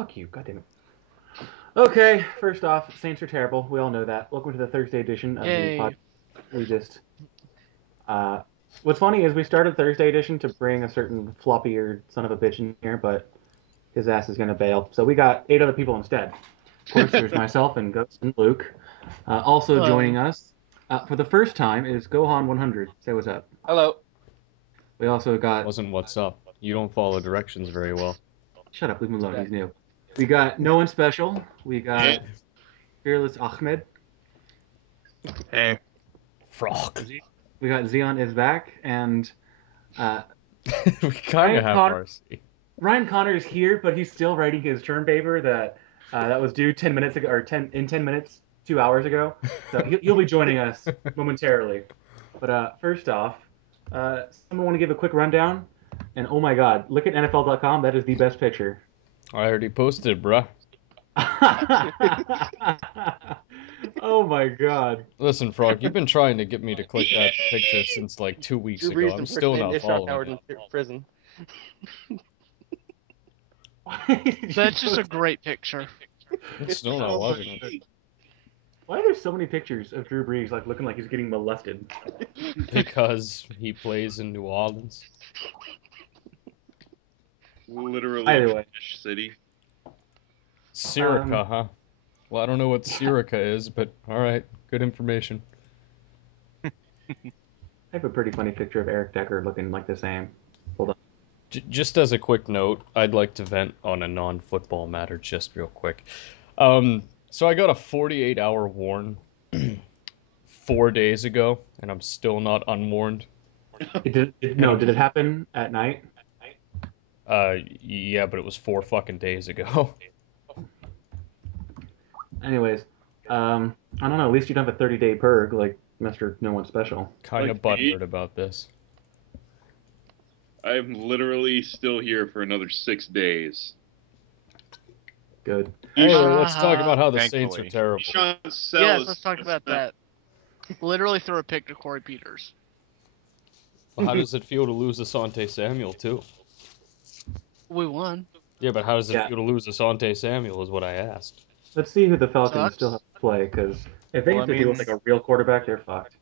fuck you. God damn it. Okay, first off, Saints are terrible. We all know that. Welcome to the Thursday edition of the Yay. podcast. We just. Uh, what's funny is we started Thursday edition to bring a certain floppy-eared son of a bitch in here, but his ass is going to bail. So we got 8 other people instead. Of course, there's myself and Ghost and Luke. Also Hello. joining us for the first time is Gohan100. Say what's up. Hello. We also got. Wasn't what's up. You don't follow directions very well. Shut up, leave him alone. He's new. We got no one special. We got Fearless Ahmed. Hey. Frog. We got Xeon is back, and We kind of have RC. Ryan Connor is here, but he's still writing his term paper that was due 10 minutes ago, or 10 minutes, 2 hours ago. So he'll be joining us momentarily. But first off, someone want to give a quick rundown? And oh my God, look at NFL.com. That is the best picture. I already posted, bruh. Oh my God. Listen, Frog, you've been trying to get me to click that picture since like 2 weeks Drew ago. Brees I'm and still not Ishmael following Howard it. in prison. That's just a great picture. I'm still not watching it. Why are there so many pictures of Drew Brees like looking like he's getting molested? Because he plays in New Orleans. Literally Either way. Fish City. Sirica, huh? Well, I don't know what Sirica is, but alright, good information. I have a pretty funny picture of Eric Decker looking like the same. Hold on. Just as a quick note, I'd like to vent on a non-football matter just real quick. So I got a 48-hour warn 4 days ago, and I'm still not unwarned. Did it happen at night? Yeah, but it was 4 fucking days ago. Anyways, I don't know. At least you don't have a 30-day purg like Mr. No One Special. Kind of Like me? butthurt about this. I'm literally still here for another 6 days. Good. Anyway, let's talk about how the Thankfully. Saints are terrible. Sean Yes, Sells. let's talk about that. Literally threw a pick to Corey Peters. Well, how does it feel to lose Asante Samuel, too? We won. Yeah, but how does it Yeah. feel to lose Asante Samuel is what I asked. Let's see who the Falcons Sucks. still have to play, because if they Well, have to I deal with mean- like a real quarterback, they're fucked.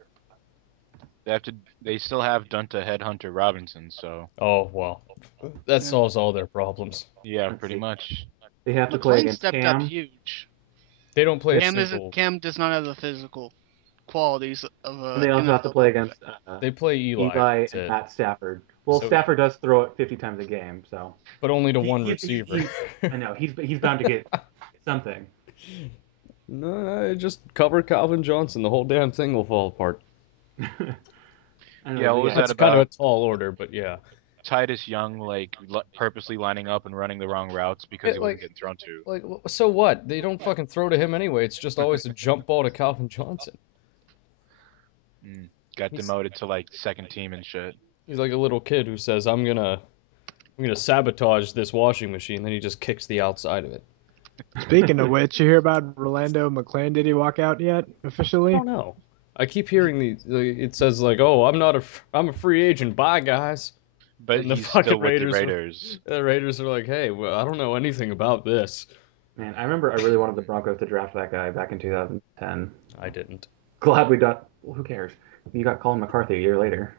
They still have Dunta Headhunter Robinson, so Oh, well. That Yeah. solves all their problems. yeah, Let's pretty see. much. They have to play McLean against stepped Cam. up huge. They don't play a single... Cam does not have the physical qualities of a And they also have to NFL play quarterback. against They play Eli. Eli That's and it. Matt Stafford. Well, So- Stafford does throw it 50 times a game, so But only to one He- receiver. I know he's bound to get something. No, just cover Calvin Johnson. The whole damn thing will fall apart. Anyway, Yeah, but what was That's that kind of a about? tall order, but yeah. Titus Young, like, purposely lining up and running the wrong routes because he wasn't getting thrown to. Like, so what? They don't fucking throw to him anyway. It's just always a jump ball to Calvin Johnson. Got He's- demoted to, like, second team and shit. He's like a little kid who says, I'm gonna sabotage this washing machine, then he just kicks the outside of it. Speaking of which, you hear about Rolando McClain? Did he walk out yet officially? I don't know. I keep hearing it says like, oh, I'm a free agent. Bye, guys. But And the he's fucking still with the Raiders are- Raiders. The Raiders are like, hey, well, I don't know anything about this. Man, I remember I really wanted the Broncos to draft that guy back in 2010. I didn't. Glad we got. Well, who cares? You got Colin McCarthy a year later.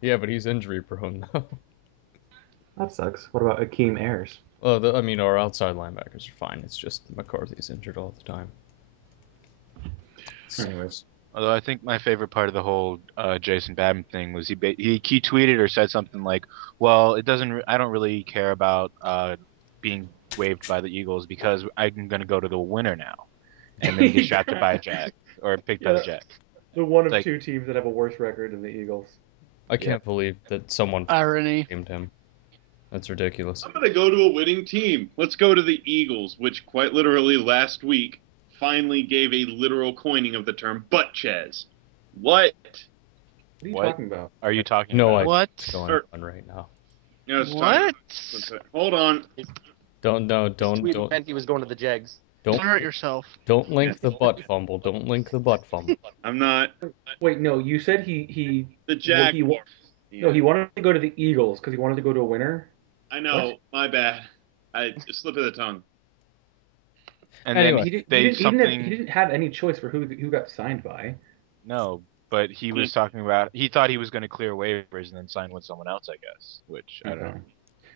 Yeah, but he's injury prone now. That sucks. What about Akeem Ayers? Well, I mean, our outside linebackers are fine. It's just McCarthy's injured all the time. Anyways. Although I think my favorite part of the whole Jason Babin thing was he tweeted or said something like, "Well, I don't really care about being waived by the Eagles because I'm gonna go to the winner now," and then he gets drafted by a Jack or picked by the Jack. The one of Like- two teams that have a worse record than the Eagles. I can't believe that someone Irony. named him. That's ridiculous. I'm gonna go to a winning team. Let's go to the Eagles, which quite literally last week finally gave a literal coining of the term butt chaz. What? What are you What? talking about? Are you talking No about? idea What? what's going on right now. Yeah, let's talk What? about- Hold on. Don't meant he was going to the Jags. Don't hurt yourself. don't link the butt fumble. Don't link the butt fumble. I'm not Wait, no, you said he the well, Jack. he wanted to go to the Eagles because he wanted to go to a winner. I know. My bad. Slipped of the tongue. And Anyway. then He didn't have any choice for who got signed by. No, but he was talking about he thought he was going to clear waivers and then sign with someone else, I guess. Which I don't know.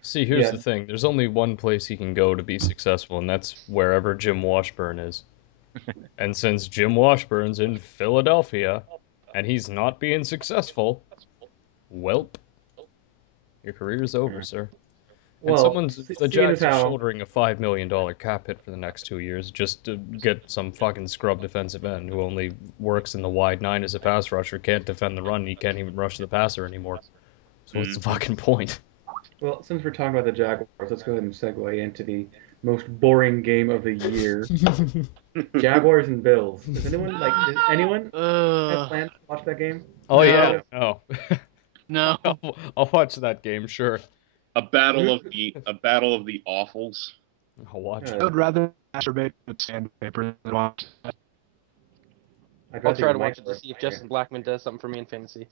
See, here's Yeah. the thing. There's only one place he can go to be successful, and that's wherever Jim Washburn is. And since Jim Washburn's in Philadelphia, and he's not being successful, welp, your career's over, sir. And Well, the seeing as Jags are how shouldering a $5 million cap hit for the next 2 years just to get some fucking scrub defensive end who only works in the wide nine as a pass rusher, can't defend the run, and he can't even rush the passer anymore. So what's the fucking point? well, since we're talking about the Jaguars, let's go ahead and segue into the most boring game of the year: Jaguars and Bills. Does anyone have plans to watch that game? Oh No. yeah, no. No. I'll watch that game, sure. A battle of the awfuls. I'll watch I it. would rather masturbate with sandpaper than watch that. I'd I'll rather try you to watch it to microwave see if it. Justin Blackman does something for me in fantasy.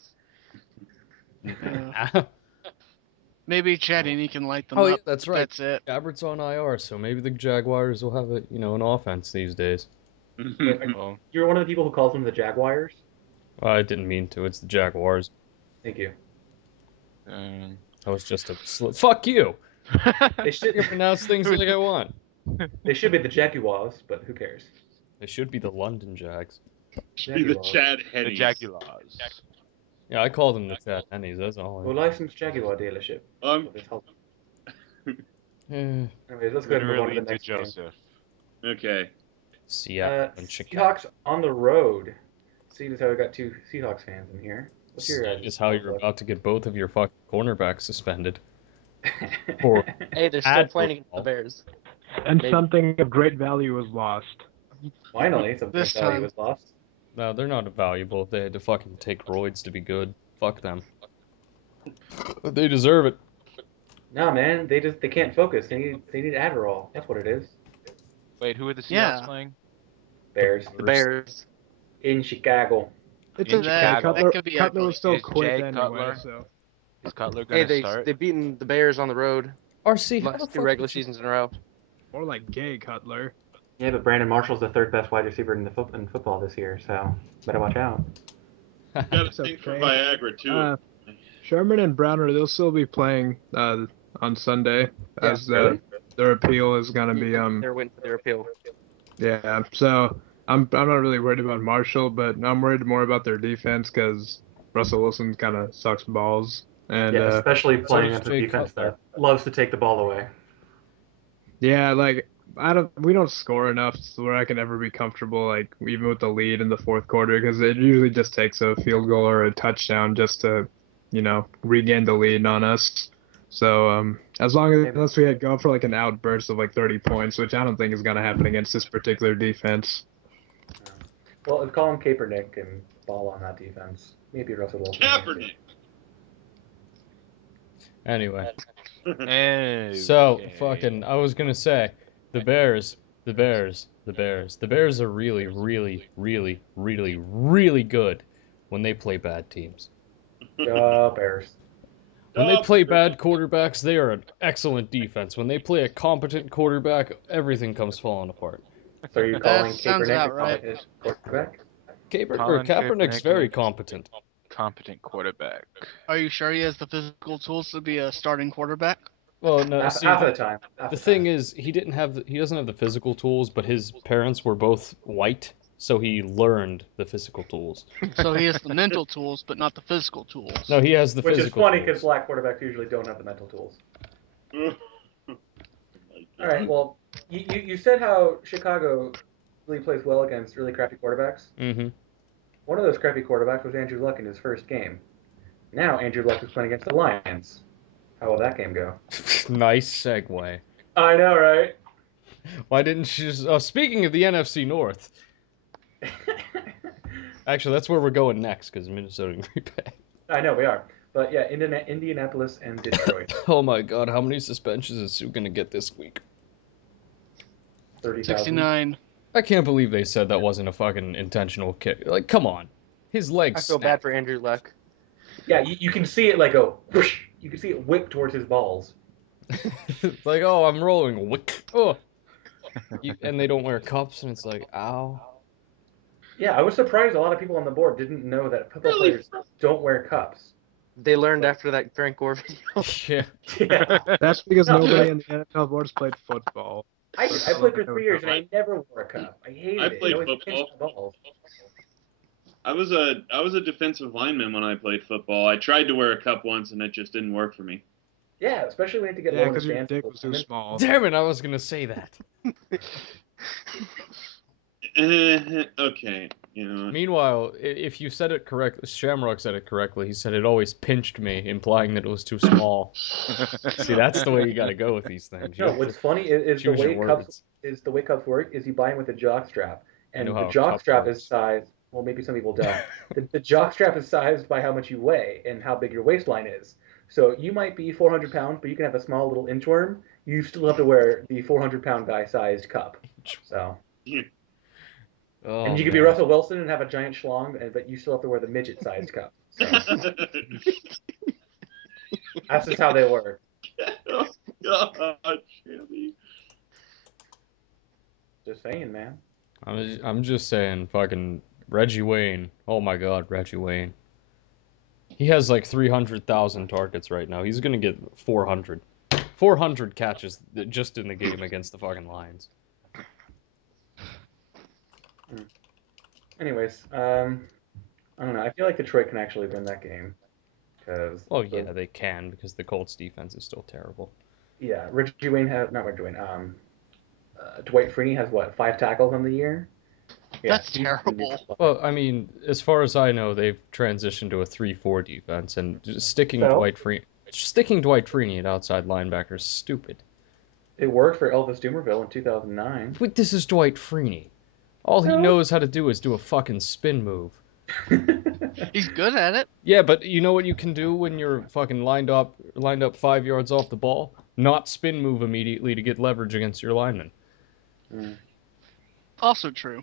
Maybe Chatty can light them Oh up. yeah, that's right. That's it. Gabbert's on IR, so maybe the Jaguars will have an offense these days. Wait, Well, you're one of the people who calls them the Jaguars? Well, I didn't mean to. It's the Jaguars. Thank you. I was just fuck you. They I should can pronounce things like I want. they should be the Jaguars, but who cares? They should be the London Jags. Should be the Jaguars. Chad the Hennies. Jaguars. Yeah, I call them the Chad Hennies. That's all. Well, licensed Jaguar dealership. Um, So this helps. Eh, Anyways, let's go ahead and move on to Literally the to next game. Joseph. Okay. Seattle and Chicago. Seahawks on the road. See, as how we got two Seahawks fans in here. What's your guys' Is how you're outlook? about to get both of your fucking cornerbacks suspended. For Hey, they're still playing against the Adderall. Bears. And Maybe. something of great value was lost. Finally, some This value time. was lost. No, they're not valuable. They had to fucking take roids to be good. Fuck them. They deserve it. No, man, they can't focus. They need Adderall. That's what it is. Wait, who are the Seahawks Yeah. playing? Bears The Bears. in Chicago. It's In okay. Chicago. Cutler, That could be Cutler ugly. was still Is quit Jay anyway, Cutler- so. Is Cutler Hey, gonna start? they've beaten the Bears on the road RC, how the last two fuck regular did you... seasons in a row. More like gay Cutler. Yeah, but Brandon Marshall's the third best wide receiver in in football this year, so better watch out. Got It's to think for okay. Viagra too. Sherman and Browner, they'll still be playing on Sunday, Yeah. as Really? their appeal is gonna be They're waiting for their appeal. yeah. So I'm not really worried about Marshall, but I'm worried more about their defense because Russell Wilson kind of sucks balls, and Yeah, especially so playing does against a Jay defense Cutler. that loves to take the ball away. yeah, like we don't score enough so where I can ever be comfortable, like even with the lead in the fourth quarter, because it usually just takes a field goal or a touchdown just to, regain the lead on us. So as long as unless we go for like an outburst of like 30 points, which I don't think is gonna happen against this particular defense. Well, if Colin Kaepernick can ball on that defense, maybe Russell Wilson. Kaepernick. Anyway, Okay. so fucking, I was gonna say, the Bears are really, really, really, really, really good when they play bad teams. Bears. When they play bad quarterbacks, they are an excellent defense. When they play a competent quarterback, everything comes falling apart. So are you calling sounds Kaepernick a about right. competent quarterback? Colin Kaepernick's Kaepernick very is- competent. Competent quarterback. Are you sure he has the physical tools to be a starting quarterback? Well, no, Half, see, half of the time. the thing is, he doesn't have the physical tools, but his parents were both white, so he learned the physical tools. So he has the mental tools, but not the physical tools. No, he has the Which is physical funny because tools. black quarterbacks usually don't have the mental tools. Oh All right, well, you said how Chicago really plays well against really crappy quarterbacks. Mm-hmm. One of those crappy quarterbacks was Andrew Luck in his first game. Now Andrew Luck is playing against the Lions. How will that game go? Nice segue. I know, right? Why didn't you just... speaking of the NFC North... Actually, that's where we're going next, because Minnesota and Green Bay. I know, we are. But yeah, Indianapolis and Detroit. Oh my god, how many suspensions is Sue gonna get this week? 30,000. 69. I can't believe they said that wasn't a fucking intentional kick. Like, come on. His legs I feel bad for Andrew Luck. Yeah, you can see it like go whoosh. You can see it whip towards his balls. Like, oh, I'm rolling. Wick. Oh. and they don't wear cups, and it's like, ow. Yeah, I was surprised a lot of people on the board didn't know that football Really? players don't wear cups. They learned But- after that Frank Gore video. Yeah. Yeah. That's because No, nobody but- in the NFL board's played football. I So played for nobody knows 3 years and how- I never wore a cup. I hated I it. played It always football. pinched my balls. I was a defensive lineman when I played football. I tried to wear a cup once and it just didn't work for me. Yeah, especially when you have to get Yeah, low in because your advance. dick was too small. Damn it! I was gonna say that. Okay, you know. Meanwhile, if you said it correctly, Shamrock said it correctly. He said it always pinched me, implying that it was too small. See, that's the way you got to go with these things. No, what's funny is the choose your way cups words. is the way cups work is you buy them with a jock strap, I and know the how a jock cup strap works. is sized. Well, maybe some people don't. The jock strap is sized by how much you weigh and how big your waistline is. So you might be 400 pounds, but you can have a small little inchworm. You still have to wear the 400-pound guy-sized cup. So, Oh, and you could be man. Russell Wilson and have a giant schlong, but you still have to wear the midget-sized cup. So that's just how they work. Oh God, Shammy. Just saying, man. I'm just saying, fucking Reggie Wayne. Oh my God, Reggie Wayne. He has like 300,000 targets right now. He's gonna get 400. 400 catches just in the game against the fucking Lions. Anyways, I don't know. I feel like Detroit can actually win that game because Oh yeah, they can because the Colts defense is still terrible. yeah, Reggie Wayne has not Reggie Wayne. Dwight Freeney has what 5 tackles on the year. Yeah, That's he's gonna be terrible. Well, I mean, as far as I know, they've transitioned to a 3-4 defense, and just sticking So? Dwight Freeney at outside linebacker is stupid. It worked for Elvis Dumervil in 2009. But this is Dwight Freeney. All he So? knows how to do is do a fucking spin move. He's good at it. Yeah, but you know what you can do when you're fucking lined up 5 yards off the ball? Not spin move immediately to get leverage against your lineman. Also true.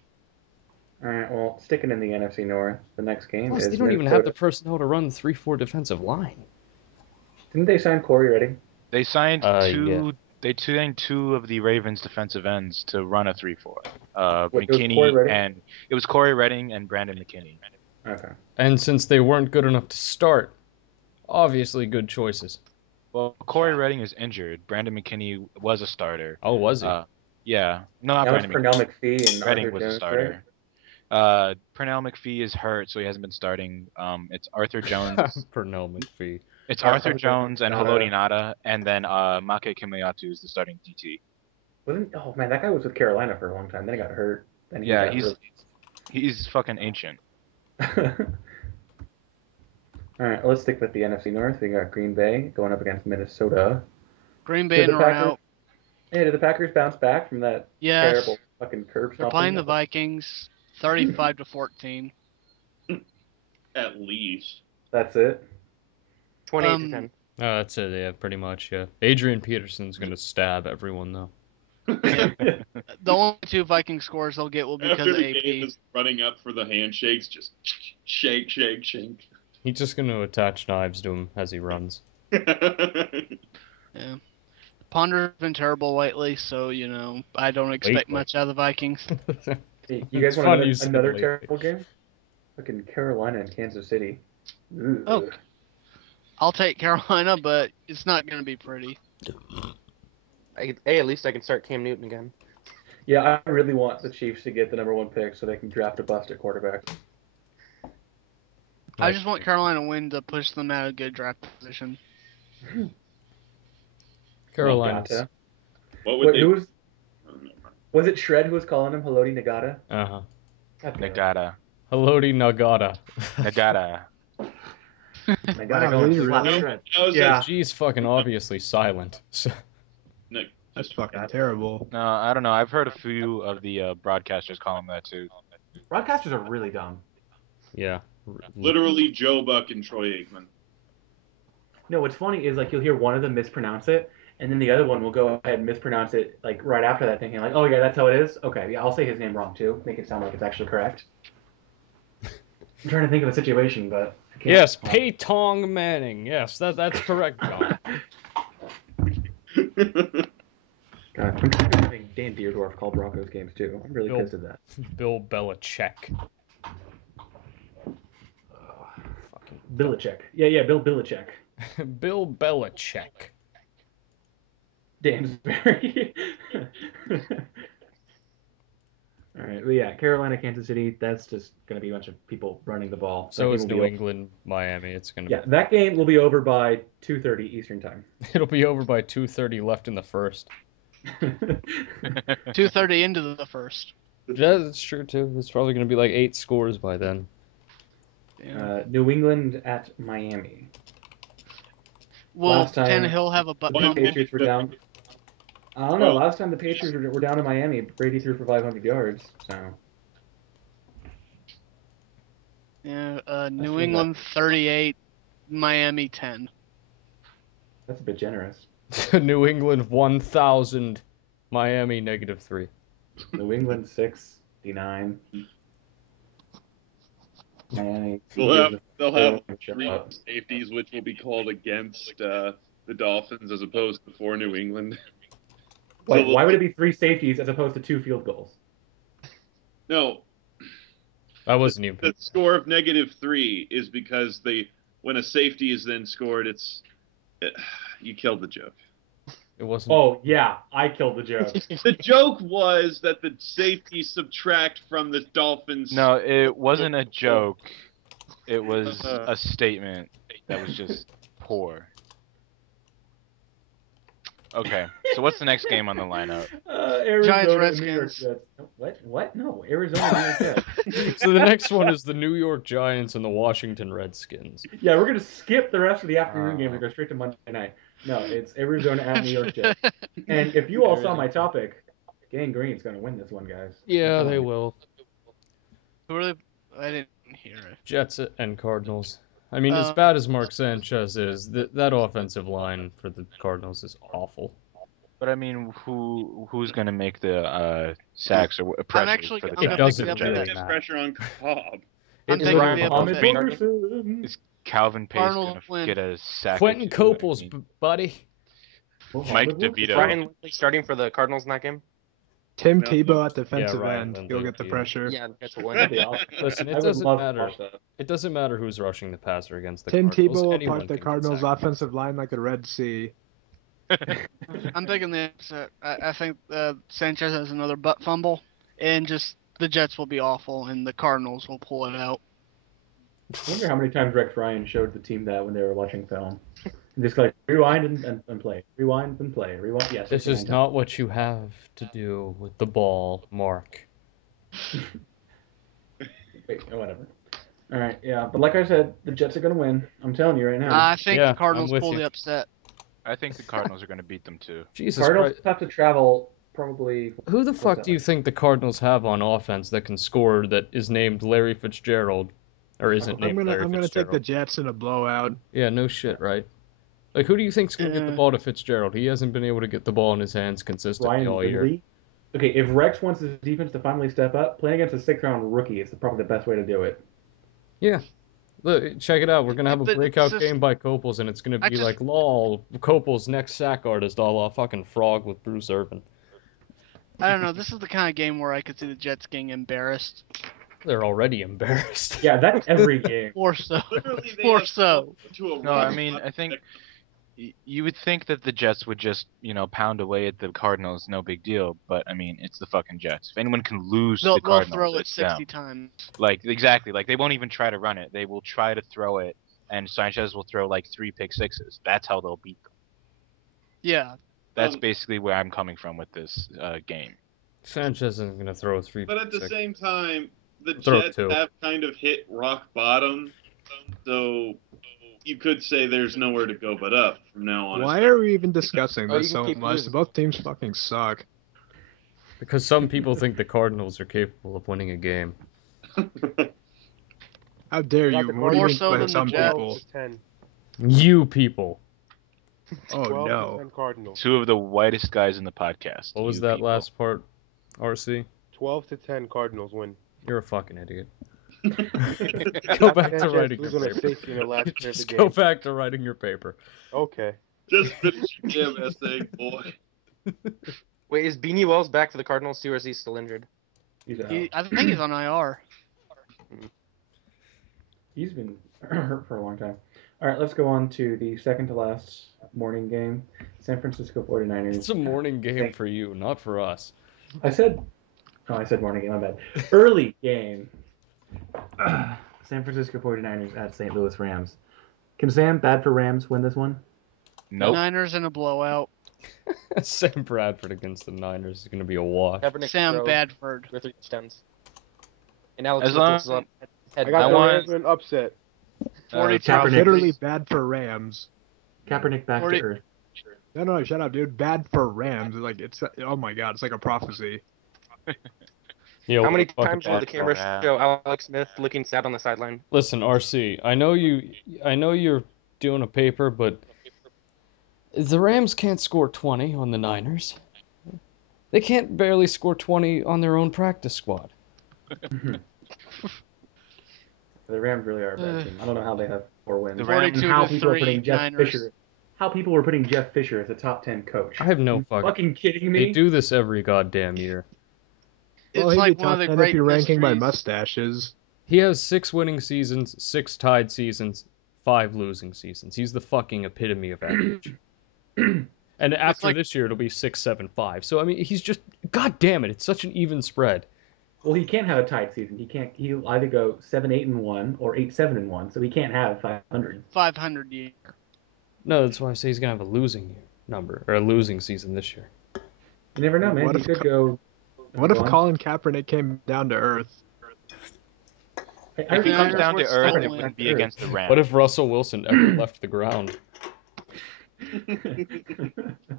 All right, well, sticking in the NFC North, the next game Plus, is they don't even Minnesota. have the personnel to run the 3-4 defensive line. Didn't they sign Corey Redding? They signed two. Yeah. They signed 2 of the Ravens' defensive ends to run a 3-4. Wait, it was Corey McKinney Redding? and it was Corey Redding and Brandon McKinney. Okay. And since they weren't good enough to start, obviously good choices. Well, Corey Redding is injured. Brandon McKinney was a starter. Oh, was he? Yeah, no, not That was Brandon Pernell McKinney. McPhee and Redding Arthur was a Jones, right? starter. Pernell McPhee is hurt, so he hasn't been starting. It's Arthur Jones. Pernell McPhee. It's Arthur Arthur Jones and Nada. Haloti Nada, and then Make Kimayatu is the starting DT. Oh man, that guy was with Carolina for a long time. Then he got hurt. Then he Yeah, got he's fucking ancient. released. All right, let's stick with the NFC North. We got Green Bay going up against Minnesota. Green Bay Did and the we're Packers? out. Hey, did the Packers bounce back from that Yes. terrible fucking curb They're stomping? playing the Vikings 35-14. At least. That's it. 28-10. Oh, that's it, yeah, pretty much, yeah. Adrian Peterson's gonna stab everyone, though. The only 2 Viking scores they'll get will be because After of the game AP. is running up for the handshakes, just shake, shake, shake. He's just gonna attach knives to him as he runs. Yeah. Ponder's been terrible lately, so I don't expect Lately. much out of the Vikings. Hey, you guys It's want fun you said another lately. terrible game? Fucking Carolina and Kansas City. Ugh. Oh. I'll take Carolina, but it's not going to be pretty. At least I can start Cam Newton again. Yeah, I really want the Chiefs to get the number 1 pick so they can draft a bust at quarterback. I just want Carolina to win to push them out of a good draft position. Carolina's. Nagata. What would Wait, they? who was? Oh, never mind. Was it Shred who was calling him Haloti Nagata? Uh-huh. God damn it. Nagata. Haloti Nagata. Nagata. Nagata Wow, going did he slap really? Shred. That was Yeah. She's fucking obviously silent. So, Nick, That's just fucking terrible. No, I don't know. I've heard a few of the broadcasters call him that too. Broadcasters are really dumb. yeah. literally Joe Buck and Troy Aikman. No, what's funny is like you'll hear one of them mispronounce it, and then the other one will go ahead and mispronounce it like right after that, thinking like, "Oh yeah, that's how it is." Okay, yeah, I'll say his name wrong too, make it sound like it's actually correct. I'm trying to think of a situation, but I can't. Yes, Peyton Manning. Yes, that's correct, John. God I'm sick of having Dan Deerdorf call Broncos games too. I'm really Bill- pissed at that. Bill Belichick. Fucking Belichick. Yeah, Bill Belichick. Bill Belichick. Dansbury. All right, well, yeah, Carolina, Kansas City. That's just going to be a bunch of people running the ball. That So game is will be New over- England, Miami. It's gonna Yeah, that game will be over by 2:30 Eastern time. it'll be over by 2:30 left in the first. 2:30 into the first. Yeah, that's true too. It's probably gonna be like 8 scores by then. Yeah. New England at Miami. Will last time- Tannehill have a butt The Why- fumble? Patriots were down. I don't know. Well- Last time the Patriots were down in Miami, Brady threw for 500 yards. So Yeah. true, New England 38, Miami 10. that's a bit generous. New England 1,000, Miami -3. New England 69. Miami. They'll have Shut three up. safeties, which will be called against the Dolphins as opposed to for New England. Wait, So- why would it be 3 safeties as opposed to 2 field goals? No, I wasn't even. the score of -3 is because when a safety is then scored, you killed the joke. It wasn't. Oh yeah, I killed the joke. The joke was that the safety subtract from the Dolphins. No, it wasn't a joke. It was a statement that was just poor. Okay, so what's the next game on the lineup? Arizona and New York Redskins. Jets. What? No, Arizona and New York Jets. So the next one is the New York Giants and the Washington Redskins. Yeah, we're gonna skip the rest of the afternoon games and go straight to Monday night. No, it's Arizona at New York Jets. And if you all saw my topic, Gang Green's gonna win this one, guys. Yeah, they will. Who are they? I didn't hear it. Jets and Cardinals. I mean, as bad as Mark Sanchez is, that offensive line for the Cardinals is awful. But I mean, who's gonna make the sacks or pressure actually- for the I'm gonna Giants? pick for the the Jets. Jets? Get pressure on Cobb. I'm It's taking Ryan the Mohammed upset. Peterson. Is Calvin Pace Cardinals gonna win. get a sack? or Quentin two? I Copels, mean, buddy. Mike Mohammed DeVito. Ryan starting for the Cardinals in that game? Tim No. Tebow at defensive Ryan end. Lindley He'll get the will be- pressure. Yeah, that's a That'd win. be awesome. Listen, I it would doesn't love to matter. watch that. It doesn't matter who's rushing the passer against the Tim Cardinals. Tebow will Anyone part the can get Cardinals' sacked. offensive line like a Red Sea. I'm taking the upset. I think Sanchez has another butt fumble, and just the Jets will be awful, and the Cardinals will pull it out. I wonder how many times Rex Ryan showed the team that when they were watching film. Just like rewind and play. Rewind and play. Rewind. Yes. This is not what you have to do with the ball, Mark. Wait, whatever. All right, yeah, but like I said, the Jets are gonna win. I'm telling you right now. I think Yeah, the Cardinals I'm with pull you. the upset. I think the Cardinals are gonna beat them too. Jesus Cardinals Christ. have to travel probably. Who the what's fuck that do you like? think the Cardinals have on offense that can score that is named Larry Fitzgerald? Or isn't I'm named Larry I'm gonna take the Fitzgerald? Jets in a blowout. Yeah, no shit, right? Like, who do you think's going to get the Uh, ball to Fitzgerald? He hasn't been able to get the ball in his hands consistently Ryan all year. Lindley. Okay, if Rex wants his defense to finally step up, playing against a 6th-round rookie is probably the best way to do it. Yeah. Look, check it out. We're going to have a But breakout it's just- game by Copels, and it's going to I be just- like, lol, Copels' next sack artist, a la fucking Frog with Bruce Irvin. I don't know. This is the kind of game where I could see the Jets getting embarrassed. They're already embarrassed. Yeah, that's every game. More so. Literally, they More have so. to a No, I run. mean, I think you would think that the Jets would just, pound away at the Cardinals, no big deal. But I mean, it's the fucking Jets. If anyone can lose to They'll the Cardinals, throw it it's 60 them. times. Like exactly, like they won't even try to run it. They will try to throw it, and Sanchez will throw like 3 pick sixes. That's how they'll beat them. Yeah. That's Um, basically where I'm coming from with this game. Sanchez isn't going to throw 3 But at the picks. same time, the Throw Jets 2. have kind of hit rock bottom, so you could say there's nowhere to go but up from now on. Why are we even discussing Oh, this you can so keep much? losing. Both teams fucking suck. Because some people think the Cardinals are capable of winning a game. How dare Got you? the What do you More mean so by than the some Jets. people? 10. You people. Oh 12 no. to 10 Cardinals. 2 of the whitest guys in the podcast. What was you that people. last part, RC? 12 to 10 Cardinals win. You're a fucking idiot. Go back to Sanchez writing your losing a paper. safety in the last play of the Just go game. back to writing your paper. Okay. Just finish your damn essay, boy. Wait, is Beanie Wells back for the Cardinals too, or is he still injured? He's out. I think he's on IR. He's been hurt for a long time. All right, let's go on to the second to last morning game. San Francisco 49ers. It's a morning game for you, not for us. I said morning game, my bad. Early game. San Francisco 49ers at St. Louis Rams. Can Sam, bad for Rams, win this one? Nope. Niners in a blowout. Sam Bradford against the Niners is going to be a wash. Kaepernick Sam throw Badford. for 3 touchdowns. And Alex As Smith long- was on head. I got I the want- Rams in an upset. 42 Kaepernick. Literally bad for Rams. Kaepernick back 40 to earth. No, shut up, dude. Bad for Rams. Like it's oh my god, it's like a prophecy. Yo, How many fucking times will the bad camera for Rams. show Alex Smith looking sad on the sideline? Listen, RC, I know you're doing a paper, but the Rams can't score 20 on the Niners. They can't barely score 20 on their own practice squad. The Rams really are a bad team. I don't know how they have 4 wins. The Rams- And how 42 to people are 3 putting Jeff Niners. Fisher. How people were putting Jeff Fisher as a top 10 coach. I have no Are you fucking. fucking kidding They me? do this every goddamn year. It's Well, he'd like be one top of the 10 great if you're ranking by mysteries. mustaches. He has 6 winning seasons, 6 tied seasons, 5 losing seasons. He's the fucking epitome of average. And after like- this year, it'll be 6, 7, 5. So I mean, he's just. God damn it! It's such an even spread. Well, he can't have a tied season. He can't. He'll either go 7-8-1 or 8-7-1. So he can't have 500. 500 year. No, that's why I say he's gonna have a losing number or a losing season this year. You never know, man. What He if could go. What if go on. Colin Kaepernick came down to earth? I If he already comes said down to Niners earth, would it still wouldn't win. be against the Rams. What if Russell Wilson ever left the ground?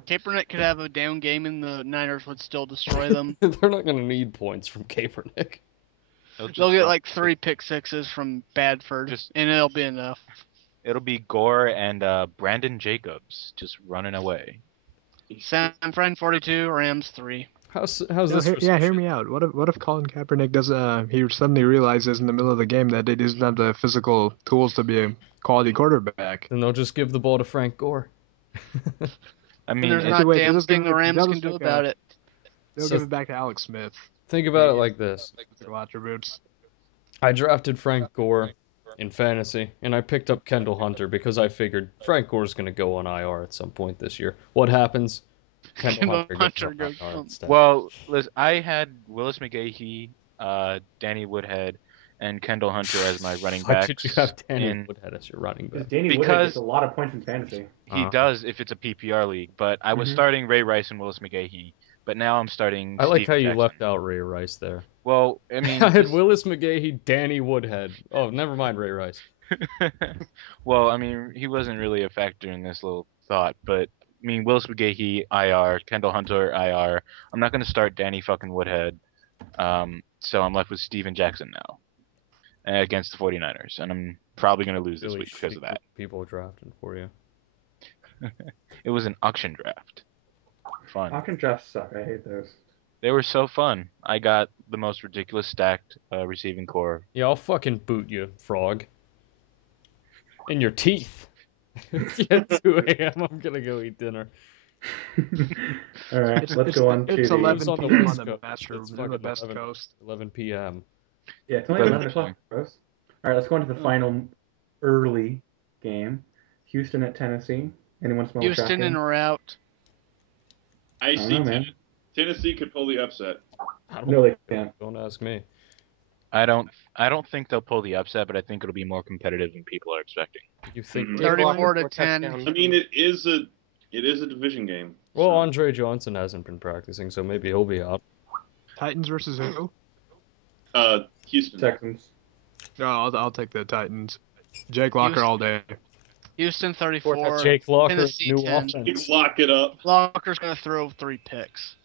Kaepernick could have a down game and the Niners would still destroy them. They're not gonna need points from Kaepernick. They'll get like 3 pick sixes from Badford, Just- and it'll be enough. It'll be Gore and Brandon Jacobs just running away. San Fran 42, Rams 3. How's No, this? hear me out. What if Colin Kaepernick does he suddenly realizes in the middle of the game that he doesn't have the physical tools to be a quality quarterback? Then they'll just give the ball to Frank Gore. I mean, And there's it's- not wait, damn they'll just give thing the it- Rams they'll can just do make about it. They'll So- give it back to Alex Smith. Think about it like this. Physical attributes. I drafted Frank Gore in fantasy, and I picked up Kendall Hunter because I figured Frank Gore's going to go on IR at some point this year. What happens? Kendall Hunter goes on IR instead. well, listen, I had Willis McGahee, Danny Woodhead, and Kendall Hunter as my running Why backs. did you have Danny in- Woodhead as your running Because back? Danny Woodhead Because- gets a lot of points in fantasy. He does if it's a PPR league, but I was Mhm. starting Ray Rice and Willis McGahee, but now I'm starting. I like Steven how you Jackson. left out Ray Rice there. Well, I mean, I had this- Willis McGahee, Danny Woodhead. Oh, never mind Ray Rice. well, I mean, he wasn't really a factor in this little thought, but I mean, Willis McGahee IR, Kendall Hunter IR. I'm not going to start Danny fucking Woodhead, so I'm left with Steven Jackson now against the 49ers, and I'm probably going to lose this Really week because of shitty that. People drafting for you. It was an auction draft. Fun. Auction drafts suck. I hate those. They were so fun. I got the most ridiculous stacked receiving core. Yeah, I'll fucking boot you, frog. In your teeth. It's 2 a.m. I'm gonna go eat dinner. All right, let's go on to It's the 11 on the p.m. West on the Coast. West, It's the fucking West 11. Coast. 11 p.m. Yeah, it's only 11 11 o'clock, bros. All right, let's go on to the final early game. Houston at Tennessee. Anyone smell a Houston tracking? in or out. I I don't see know, man. Tennessee could pull the upset. I don't, No, they can't. don't ask me. I don't think they'll pull the upset, but I think it'll be more competitive than people are expecting. You think? Mhm. 34 to Four 10. touchdowns. I mean, it is a division game. Well, so- Andre Johnson hasn't been practicing, so maybe he'll be out. Titans versus who? Houston. Texans. No, I'll take the Titans. Jake Locker Houston. all day. Houston 34. Jake Locker, Tennessee new 10. offense. Lock it up. Locker's going to throw 3 picks.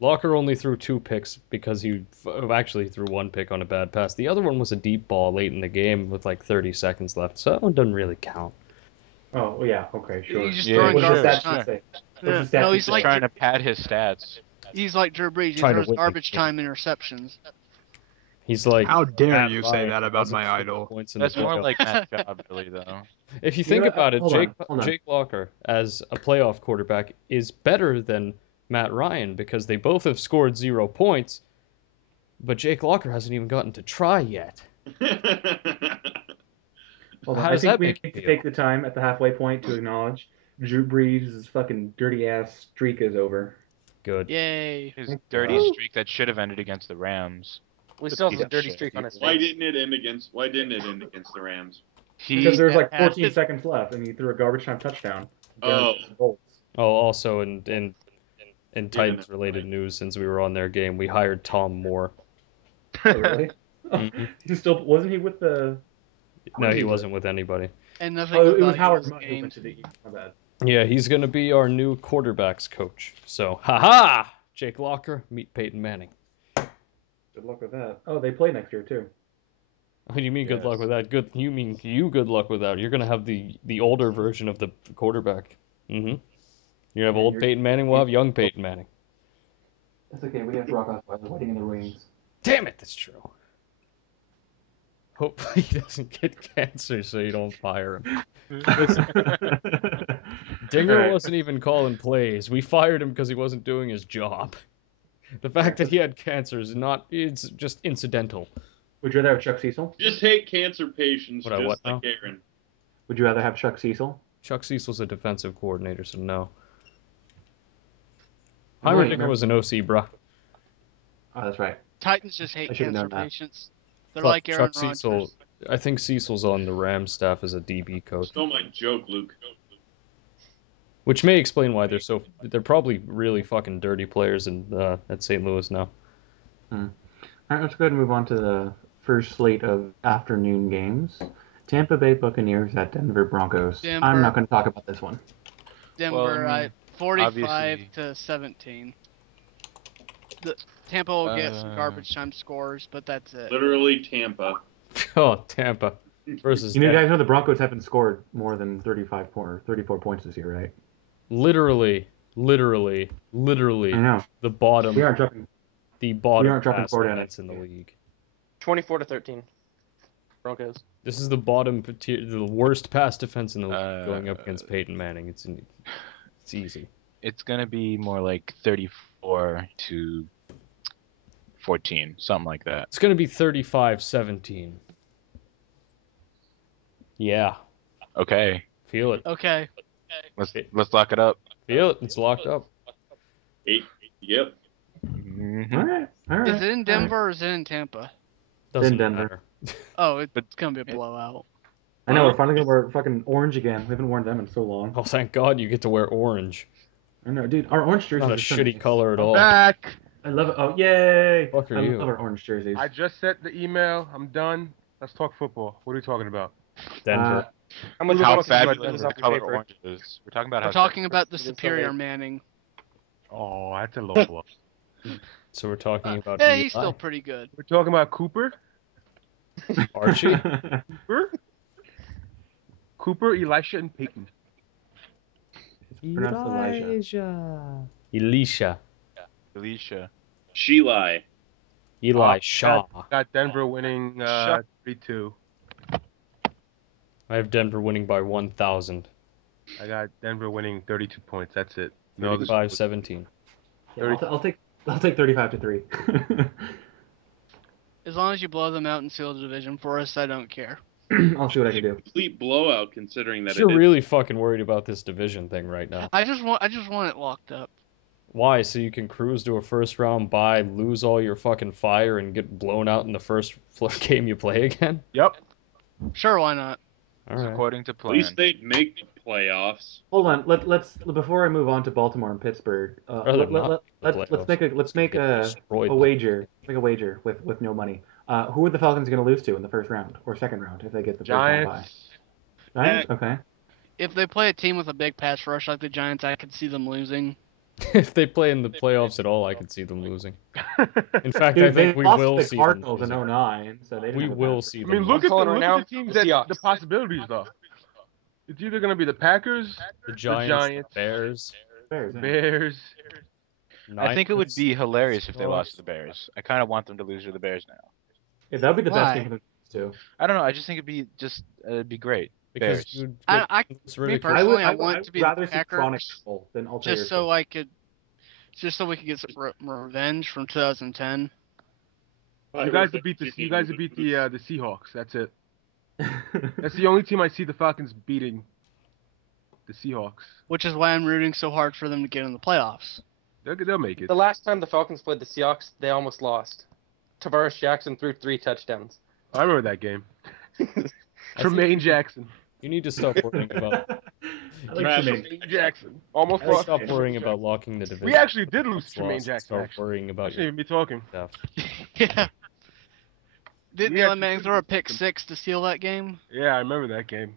Locker only threw 2 picks because he actually threw 1 pick on a bad pass. The other one was a deep ball late in the game with like 30 seconds left, so that one doesn't really count. Oh, well, yeah, okay, sure. He's just Yeah, throwing What's the sure, garbage stats time. say? Yeah, What's the stats no, say? he's like Trying to pad his stats. He's like Drew Brees. He Trying to throws win the garbage game. time interceptions. He's like, How dare Matt you say Ryan, that about my 1,000 idol? points in That's the more playoffs. like Matt Job, really, though. If you You think know what? about it, Hold on, hold on. Jake Locker as a playoff quarterback is better than Matt Ryan because they both have scored 0 points, but Jake Locker hasn't even gotten to try yet. Hold on, How I does think that we make need you to feel? take the time at the halfway point to acknowledge Drew Brees' fucking dirty ass streak is over. Good. Yay. His dirty Woo. streak that should have ended against the Rams. We The still have piece a of dirty shit. streak on his Why face. didn't it end against the Rams? Because He there was like Yeah, 14 seconds left, and he threw a garbage time touchdown. Oh. against the Colts. Oh, also in Yeah, Titans no, related right. news, since we were on their game, we hired Tom Moore. Oh, really? Mhm. He still wasn't he with the? No, Where's he he wasn't with anybody. And nothing Oh, of it was value Howard was Mudd who gained. went to the Eagles. My bad. Yeah, he's gonna be our new quarterbacks coach. So, haha! Jake Locker, meet Peyton Manning. Good luck with that. Oh, they play next year too. What do you mean good luck Yes. with that? Good, you mean you good luck with that? You're gonna have the older version of the quarterback. Mm-hmm. You have Yeah, old you're- Peyton Manning. We'll have young Peyton Manning. That's okay. We have to rock off by the wedding in the wings. Damn it, that's true. Hopefully he doesn't get cancer, so you don't fire him. Listen, Dinger Alright. wasn't even calling plays. We fired him because he wasn't doing his job. The fact that he had cancer is not—it's just incidental. Would you rather have Chuck Cecil? Just hate cancer patients, What I what just like now? Aaron. Would you rather have Chuck Cecil? Chuck Cecil's a defensive coordinator, so no. Oh, wait, Heimerdinger was an OC, bruh. Oh, that's right. Titans just I hate should've cancer known that. patients. They're Fuck, like Aaron Chuck Cecil. Rodgers. I think Cecil's on the Rams staff as a DB coach, Stole my joke, Luke. which may explain why they're probably really fucking dirty players at St. Louis now. All right, let's go ahead and move on to the first slate of afternoon games. Tampa Bay Buccaneers at Denver Broncos. I'm Denver. not going to talk about this one. Denver, Well, I mean, 45 obviously- to 17. The Tampa will get some Uh, garbage time scores, but that's it. Literally Tampa. Oh, Tampa versus You guys Denver. know the Broncos haven't scored more than 34 points this year, right? Literally I know. the bottom We aren't dropping dropping pass 40 on defense it. in the league. 24 to 13. Broncos. This is the the worst pass defense in the league going up against Peyton Manning. It's easy. It's gonna be more like 34 to 14, something like that. It's going to be 35-17. Yeah, Okay, feel it. Okay. let's lock it up. Feel it. It's locked up. 8. Yep. Mhm. All right. All right. Is it in Denver or is it in Tampa? Doesn't Denver. matter. Oh, it's But- going to be a blowout. I know, we're finally going to wear fucking orange again. We haven't worn them in so long. Oh, thank God you get to wear orange. I know, dude. Our orange jerseys Not a are so shitty nice. color at I'm all. back. I love it. Oh, yay! Fuck are I you? love our orange jerseys. I just sent the email. I'm done. Let's talk football. What are you talking about? Denver. How much Who the How fuck focus is do my you fabulous lose the off your color paper? orange is. We're talking about We're how talking about the It is so superior late. Manning. Oh, that's a low blow. So we're talking about Hey, Eli. he's still pretty good. We're talking about Cooper. Archie. Cooper, Elisha, and Peyton. Pronounced Elisha. Alicia. Sheila. Eli Shaw. Got Denver winning Shut- 3-2. I have Denver winning by 1,000. I got Denver winning 32 points. That's it. No, this 35-17. Yeah, I'll take 35 to 3. As long as you blow them out and seal the division for us, I don't care. I'll see what I can do. Complete blowout considering that You're it is. really fucking worried about this division thing right now. I just want it locked up. Why? So you can cruise to a first round bye, lose all your fucking fire, and get blown out in the first game you play again? Yep. Sure, why not? All right. According to At plan. least they'd make the playoffs. Hold on. Let's before I move on to Baltimore and Pittsburgh. Rather not the playoffs. Let's make Get a destroyed by- wager. Make a wager with no money. Who are the Falcons going to lose to in the first round or second round if they get the first round bye? Giants. Giants. Okay. If they play a team with a big pass rush like the Giants, I could see them losing. If they play in the playoffs at all, I could see them losing. In fact, Dude, I think they we lost will to the see them Cardinals in losing. 09, so they didn't We have a will pass see I them mean, losing. look at calling right now, the teams the that Seahawks. the possibilities though. It's either gonna be the Packers, The Giants, the Bears, Bears, yeah. Bears. I think it would Niners, be hilarious if they Seahawks. lost to the Bears. I kind of want them to lose to the Bears now. Yeah, that would be the best Why? thing for them to do. I don't know. I just think it'd be great. Because Bears. you'd I- get ridiculed. personally, I want it to be the rather see chronic Packers, people than ulterior. just so I could just so we could get some revenge from 2010. You guys have beat the Seahawks. That's it. That's the only team I see the Falcons beating. The Seahawks. Which is why I'm rooting so hard for them to get in the playoffs. They'll make it. The last time the Falcons played the Seahawks, they almost lost. Tavares Jackson threw 3 touchdowns. I remember that game. Tremaine Jackson. You need to stop worrying about. I like Travis. Tremaine. Jackson. Almost I like lost. stop worrying about locking the division. We actually did lose It's Tremaine lost. Jackson. Start Actually. worrying I about shouldn't your even be talking. stuff. Yeah. Didn't We Eli actually Manning did throw a lose pick them. 6 to seal that game? Yeah, I remember that game.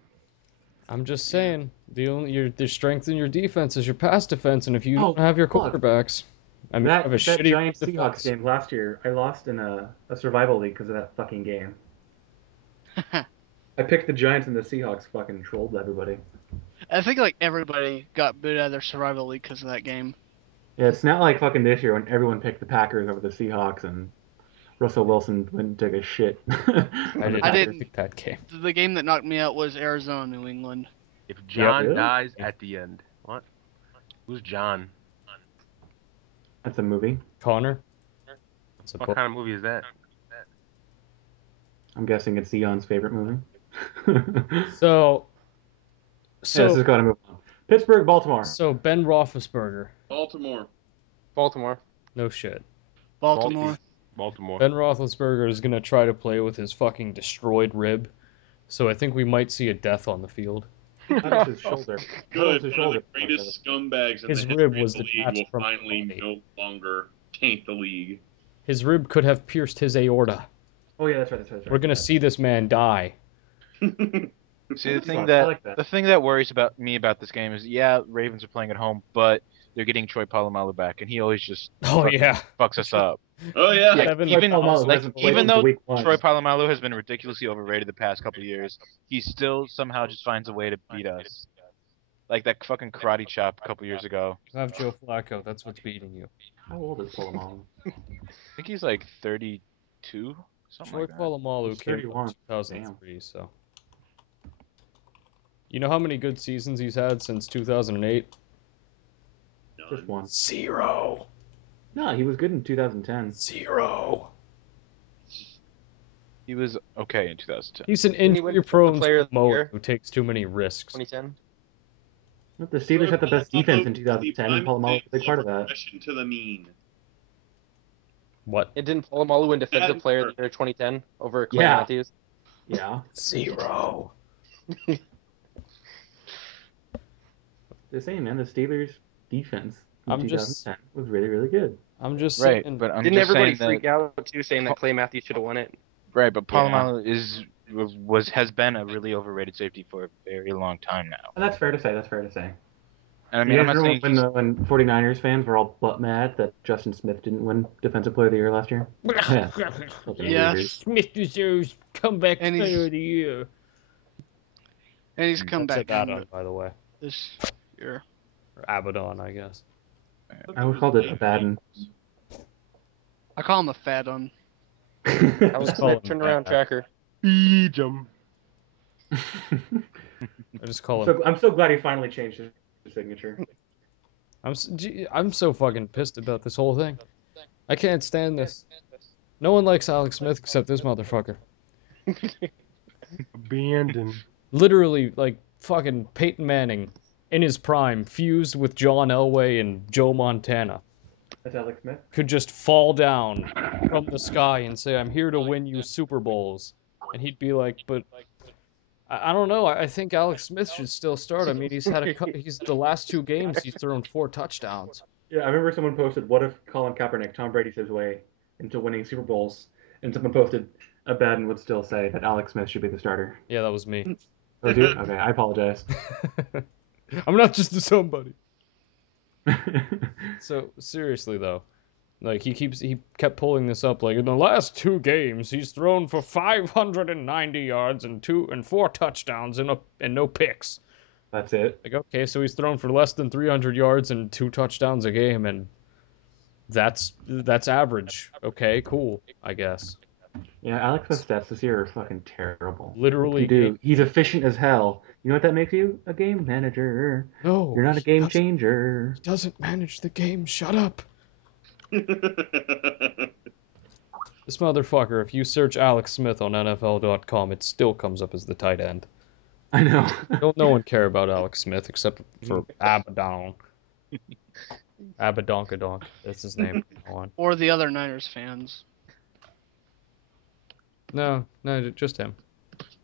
I'm just saying, the strength in your defense is your pass defense, and if you don't have your fuck. quarterbacks, I mean, you have a That shitty Giants defense. Seahawks game last year, I lost in a survival league because of that fucking game. I picked the Giants and the Seahawks fucking trolled everybody. I think like everybody got booted out of their survival league because of that game. Yeah, it's not like fucking this year when everyone picked the Packers over the Seahawks and Russell Wilson went and took a shit. I on the didn't Packers. pick that game. The game that knocked me out was Arizona, New England. If John Really? dies at the end. What? Who's John? That's a movie. Connor. It's a What book. kind of movie is that? I'm guessing it's Eon's favorite movie. So Yeah, let's just go ahead and move on. Pittsburgh, Baltimore. So Ben Roethlisberger. Baltimore. Baltimore. No shit. Baltimore. Baltimore. Ben Roethlisberger is gonna try to play with his fucking destroyed rib, so I think we might see a death on the field. How does his shoulder? How does Good. his One of shoulder? the greatest scumbags in His the rib history was of the league detached will from his finally body. no longer taint the league. His rib could have pierced his aorta. Oh yeah, that's right. That's right. We're gonna see this man die. See, the thing I that like that. the thing that worries about me about this game is, yeah, Ravens are playing at home, but they're getting Troy Polamalu back, and he always just Oh yeah. fucks us up. Oh yeah. Like, Seven even Polamalu like hasn't played even since though week 1. Troy Polamalu has been ridiculously overrated the past couple of years, he still somehow just finds a way to beat us. Like that fucking karate chop a couple years ago. You have Joe Flacco. That's what's beating you. How old is Polamalu? I think he's like 32, something Troy like that. Polamalu He's came out 31. in 2003, so. You know how many good seasons he's had since 2008? Just one. 0. No, he was good in 2010. 0. He was okay in 2010. He's an Didn't he win injury-prone Player of the Samoan Year? who takes too many risks. 2010. The Steelers had the best defense in The 2010, and Polamalu was a big part of that. regression to the mean. What? It didn't Polamalu win Defensive Player of the Year 2010 over Clay Yeah. Matthews. Yeah. 0. The same, man. The Steelers' defense in I'm just- 2010 was really, really good. I'm just Right, saying. but I'm Didn't just everybody saying freak out too, saying that Clay Matthews should have won it? right, but Yeah. Polamalu has been a really overrated safety for a very long time now. And that's fair to say. That's fair to say. And I You mean, I'm guys not saying remember when 49ers fans were all butt mad that Justin Smith didn't win Defensive Player of the Year last year? Yeah. Fucking Yeah. losers. Smith deserves comeback And he's- player of the year. And he's come That's back in Abaddon, by the way. this year. Or Abaddon, I guess. I always called it Abaddon. I call him a fat un. Alex call Smith, him turnaround that. tracker. Beat him. I just call him. I'm so glad he finally changed his signature. I'm so fucking pissed about this whole thing. I can't stand this. No one likes Alex Smith except this motherfucker. Abandoned. Literally, like fucking Peyton Manning in his prime, fused with John Elway and Joe Montana, That's Alex Smith. could just fall down from the sky and say, "I'm here to win you Super Bowls," and he'd be like, "But I don't know. I think Alex Smith should still start. I mean, he's the last 2 games he's thrown 4 touchdowns." Yeah, I remember someone posted, "What if Colin Kaepernick, Tom Brady's his way into winning Super Bowls?" And someone posted, Abaddon would still say that Alex Smith should be the starter. Yeah, that was me. That was you? Okay, I apologize. I'm not just a somebody. So seriously though, like he kept pulling this up. Like in the last 2 games, he's thrown for 590 yards and 4 touchdowns and no picks. That's it. Like okay, so he's thrown for less than 300 yards and 2 touchdowns a game, and that's average. Okay, cool, I guess. Yeah, Alex Smith's stats this year are fucking terrible. Literally Like, dude, he's efficient as hell. You know what that makes you? A game manager. No, You're not a he game doesn't- changer. He doesn't manage the game. Shut up. This motherfucker, if you search Alex Smith on NFL.com, it still comes up as the tight end. I know. Don't no one care about Alex Smith except for Abaddon. Abadonkadonk. That's his name. Hold on. Or the other Niners fans. No, just him.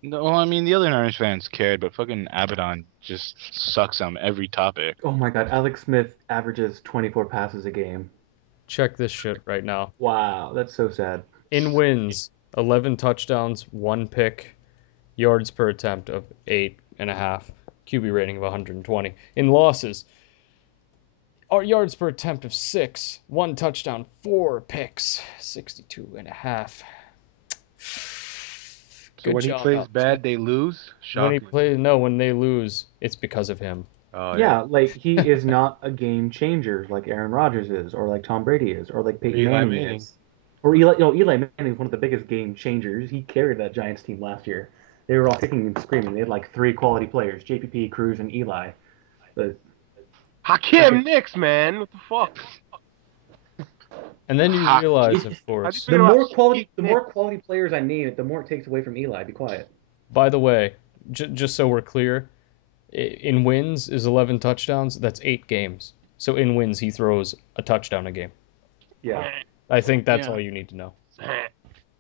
No, I mean the other Niners fans cared, but fucking Abaddon just sucks on every topic. Oh my god, Alex Smith averages 24 passes a game. Check this shit right now. Wow, that's so sad. In wins, 11 touchdowns, 1 pick, yards per attempt of 8.5, QB rating of 120. In losses, our yards per attempt of 6, 1 touchdown, 4 picks, 62.5. So when he plays bad, they lose. Shocking. When they lose, it's because of him. Oh Yeah, like he is not a game changer like Aaron Rodgers is, or like Tom Brady is, or like Peyton Eli Manning Manning. is. Or Eli Manning is one of the biggest game changers. He carried that Giants team last year. They were all kicking and screaming. They had like 3 quality players: JPP, Cruz, and Eli. But Hakim Nicks, man. What the fuck? And then you realize, of course. the more quality players I name, the more it takes away from Eli. Be quiet. By the way, just so we're clear, in wins is 11 touchdowns. That's 8 games. So in wins, he throws a touchdown a game. Yeah. I think that's all you need to know.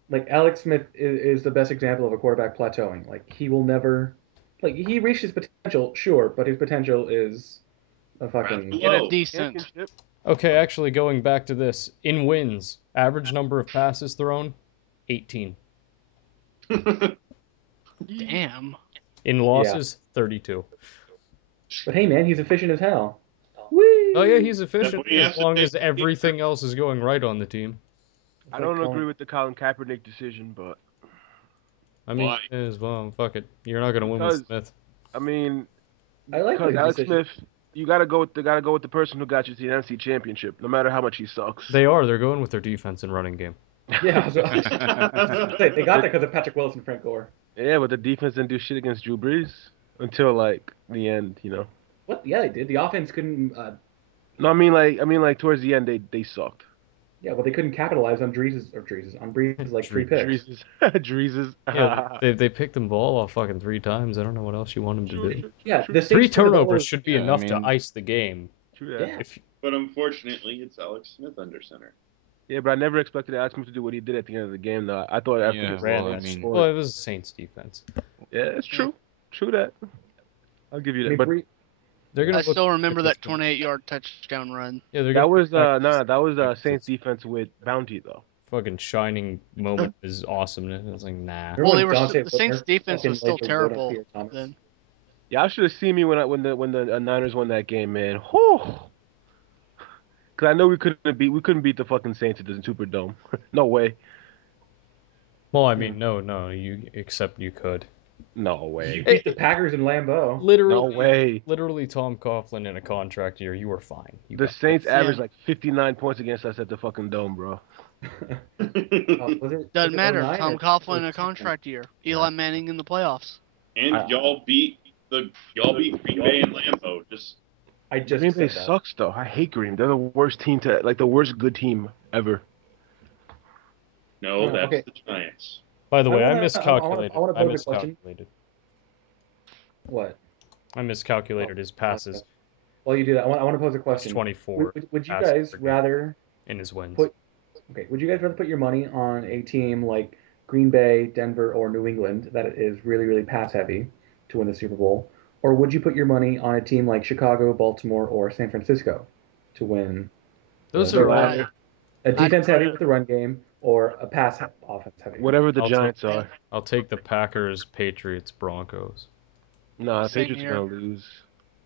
Like Alex Smith is the best example of a quarterback plateauing. Like he will never, like he reached his potential, sure, but his potential is a fucking. Get a decent. Okay, actually, going back to this, in wins, average number of passes thrown, 18. Damn. In losses, 32. But hey, man, he's efficient as hell. Whee! Oh yeah, he's efficient He has as to long take- as everything else is going right on the team. I don't agree with the Colin Kaepernick decision, but I mean, Why? as well, fuck it. You're not gonna win with Because- Smith. I mean, I like because the Alex decision. Smith, you gotta go with the person who got you to the NFC Championship, no matter how much he sucks. They're going with their defense and running game. Yeah, I was gonna say, they got that because of Patrick Willis and Frank Gore. Yeah, but the defense didn't do shit against Drew Brees until like the end, you know. What? Yeah, they did. The offense couldn't. No, I mean like towards the end they sucked. Yeah, well, they couldn't capitalize on Brees' like 3 picks. Dreeses. Yeah, they picked them ball off fucking 3 times. I don't know what else you want them to do. Yeah, the 3 Saints turned the ball turnovers over- should be Yeah, I enough to mean- ice the game. True that. Yeah. But unfortunately, it's Alex Smith under center. Yeah, but I never expected Alex Smith to do what he did at the end of the game. Though I thought after Yeah, this, well, ran I that mean- score. Well, it was the Saints defense. yeah, it's true. True that. I'll give you I that. mean, But They're gonna I still remember that Pittsburgh. 28-yard touchdown run. Yeah, they're that gonna was look back that was like Saints this defense with Bounty though. fucking shining moment is awesomeness. I was like, nah. Remember Well, when they were Dante the Saints' Whitner defense fucking was still laid the wood on terrible Peter Thomas? then. Y'all should have seen me when the Niners won that game, man. Whew. Cause I know we couldn't beat the fucking Saints at the Superdome. No way. Well, I mean, no, except you could. No You way. beat the Packers in Lambeau. Literally, No way. literally, Tom Coughlin in a contract year, you were fine. You The got Saints this. averaged like 59 points against us at the fucking dome, bro. Was Doesn't it matter. 09 Tom or Coughlin in a 10? contract year. Eli Manning in the playoffs. And y'all beat Green Bay and Lambeau. I just Green Bay said that. sucks though. I hate Green. They're the worst team the worst good team ever. No, that's okay. the Giants. By the way, I I miscalculated. wanna I pose a question. miscalculated. What? I miscalculated his passes. While you do that, I want to pose a It's question. 24 Would you passes guys per game rather in his wins. would you guys rather put your money on a team like Green Bay, Denver, or New England that is really, really pass heavy to win the Super Bowl? Or would you put your money on a team like Chicago, Baltimore, or San Francisco to win? Those the are latter? A defense heavy I'd- with the run game or a offense heavy? Whatever the I'll Giants are. I'll take the Packers, Patriots, Broncos. Nah, Same Patriots are here. gonna lose.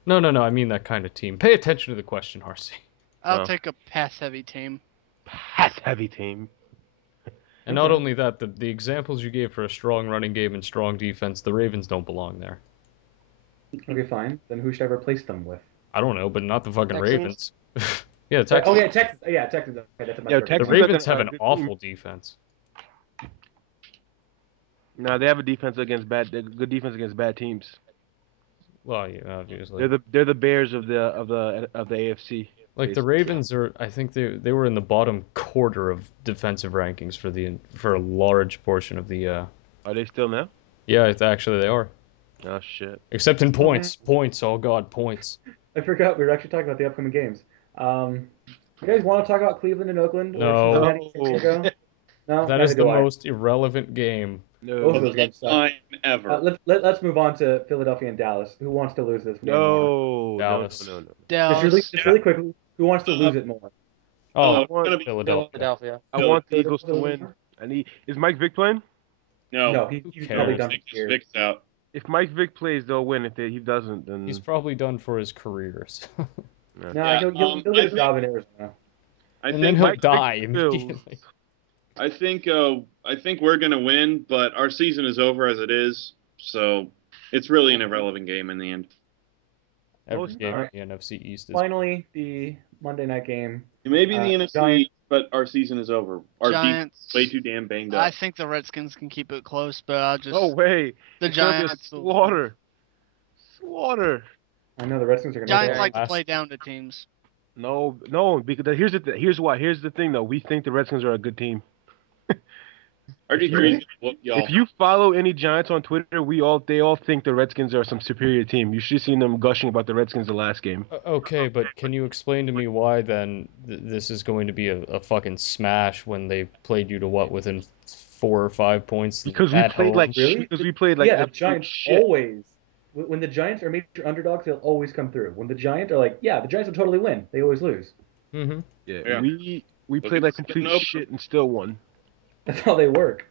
No, I mean that kind of team. Pay attention to the question, RC. I'll Oh. take a pass-heavy team. Pass heavy team. And not only that, the examples you gave for a strong running game and strong defense, the Ravens don't belong there. Okay, fine. Then who should I replace them with? I don't know, but not the fucking Texans? Ravens. Yeah, Texans. Oh yeah, Texas. Yeah, Texas. Okay, that's my Yeah, favorite. The Texans Ravens got have a an good team. awful defense. No, they have a defense against good defense against bad teams. Well, yeah, obviously. They're the Bears of the AFC. Like the basically. Ravens are, I think they were in the bottom quarter of defensive rankings for a large portion of the. Are they still now? Yeah, actually they are. Oh shit. Except in Oh, man. points. Oh God, points. I forgot we were actually talking about the upcoming games. You guys want to talk about Cleveland and Oakland or No. Cincinnati and San Diego? No, That neither is the do I. most irrelevant game. Both of No. those games suck. Line ever. Let's move on to Philadelphia and Dallas. Who wants to lose this game more? No. Dallas. No. Dallas. Just really quickly, who wants to lose it more? Oh, it's gonna be Philadelphia. Philadelphia. I want the Philadelphia Eagles to win. Is Mike Vick playing? No, No, he's cares? probably I done think for he's years. fixed out. If Mike Vick plays, they'll win. If he doesn't, then He's probably done for his careers. No, Yeah, he'll get I a job in Arizona. I And then think he'll Mike die Vick immediately. I think we're gonna win, but our season is over as it is, so it's really an irrelevant game in the end. Every game Alright. in the NFC East is. Finally, the Monday night game. It may be the NFC, Giants. but our season is over. Our defense Giants. is way too damn banged I up. think the Redskins can keep it close, but I'll just. no way. The It's gonna be a Giants. slaughter. I know the Redskins are going to Giants win. like to Last- play down to teams. No, because here's why. Here's the thing though. We think the Redskins are a good team. Are you crazy? Look, y'all. If you follow any Giants on Twitter, they all think the Redskins are some superior team. You should have seen them gushing about the Redskins the last game. Okay, but can you explain to me why then this is going to be a fucking smash when they played you to what within 4 or 5 points? Because we at played home? like Really? because we played like Yeah, the absolute Giants shit. always. When the Giants are major underdogs, they'll always come through. When the Giants are like, yeah, the Giants will totally win. They always lose. Mm-hmm. Yeah, Yeah. we Look played at like this complete getting over. shit and still won. That's how they work.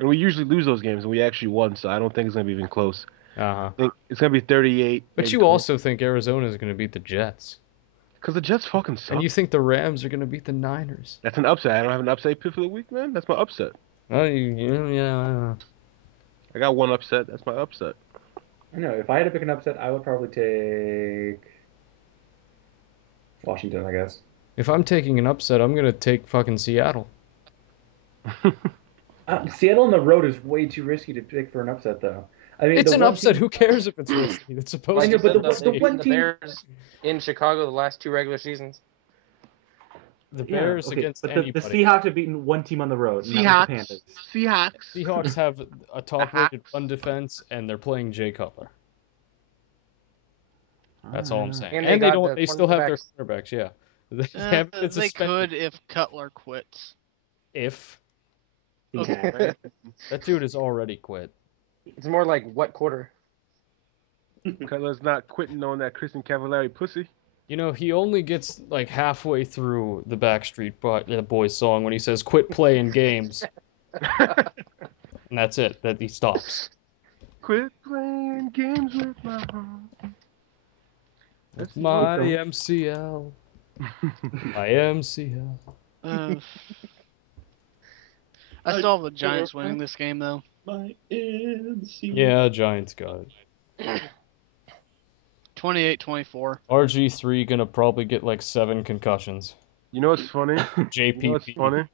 And we usually lose those games, and we actually won. So I don't think it's gonna be even close. Uh-huh. I think it's gonna be 38. But you also think Arizona is going to beat the Jets. because the Jets fucking suck. And you think the Rams are going to beat the Niners. That's an upset. I don't have an upset pick for the week, man. That's my upset. Oh, yeah. I got one upset. That's my upset. I know. If I had to pick an upset, I would probably take Washington, I guess. If I'm taking an upset, I'm going to take fucking Seattle. Seattle on the road is way too risky to pick for an upset, though. I mean, It's the an one upset. team- Who cares if it's risky? It's supposed Like know, you but said, the though, they've one beaten the team- Bears in Chicago the last 2 regular seasons. The Yeah, Bears okay, against but anybody. the Seahawks have beaten one team on the road, and that was the Panthers. Seahawks. Seahawks have a top-rated run defense, and they're playing Jay Cutler. That's all I'm saying. And And they they got don't. the They still have their cornerbacks. quarterbacks. Yeah, they haven't been They suspended. could if Cutler quits. If Yeah. that dude has already quit. It's more like what quarter? Cutler's not quitting on that Christian Cavallari pussy. You know, he only gets like halfway through the Backstreet Boys song when he says "Quit playing games," and that's it. That he stops. Quit playing games with my heart. With That's my Welcome. MCL. My MCL. Uh, I still have the Giants winning this game, though. My NC. Yeah, Giants got it. 28-24. RG3 gonna probably get like 7 concussions. You know what's funny? JPP. You know what's funny?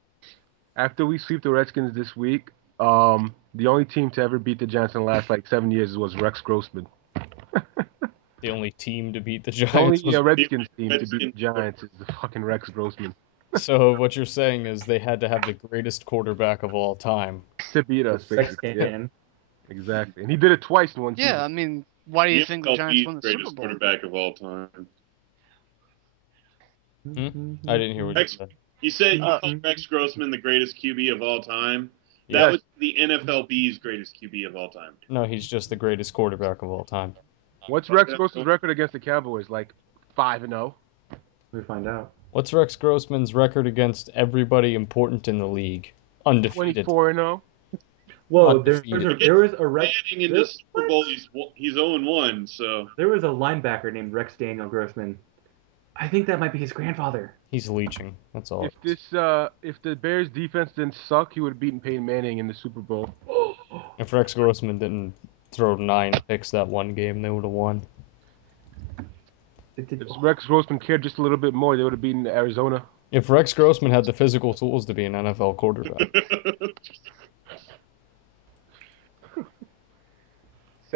After we sweep the Redskins this week, the only team to ever beat the Giants in the last like 7 years was Rex Grossman. The only team to beat the The only Giants was. Redskins team to beat Redskins. the Giants is the fucking Rex Grossman So what you're saying is they had to have the greatest quarterback of all time. to beat us, Sex basically. Yeah, can. exactly. And he did it twice in one Yeah, season. I mean, why do you think the NFLP's Giants won the greatest Super Bowl? quarterback of all time. I didn't hear what you Rex- said. You said you called Rex Grossman the greatest QB of all time. That Yeah. was the NFLB's greatest QB of all time. No, he's just the greatest quarterback of all time. What's Rex Grossman's record against the Cowboys? Like 5-0. We find out. What's Rex Grossman's record against everybody important in the league? Undefeated. 24-0. Whoa, Undefeated. there was a Rex. Manning in the Super Bowl, he's 0-1. So There was a linebacker named Rex Daniel Grossman. I think that might be his grandfather. He's leeching. That's all. If the Bears defense didn't suck, he would have beaten Peyton Manning in the Super Bowl. If Rex Grossman didn't throw 9 picks that one game, they would have won. If Rex Grossman cared just a little bit more, they would have beaten Arizona. If Rex Grossman had the physical tools to be an NFL quarterback.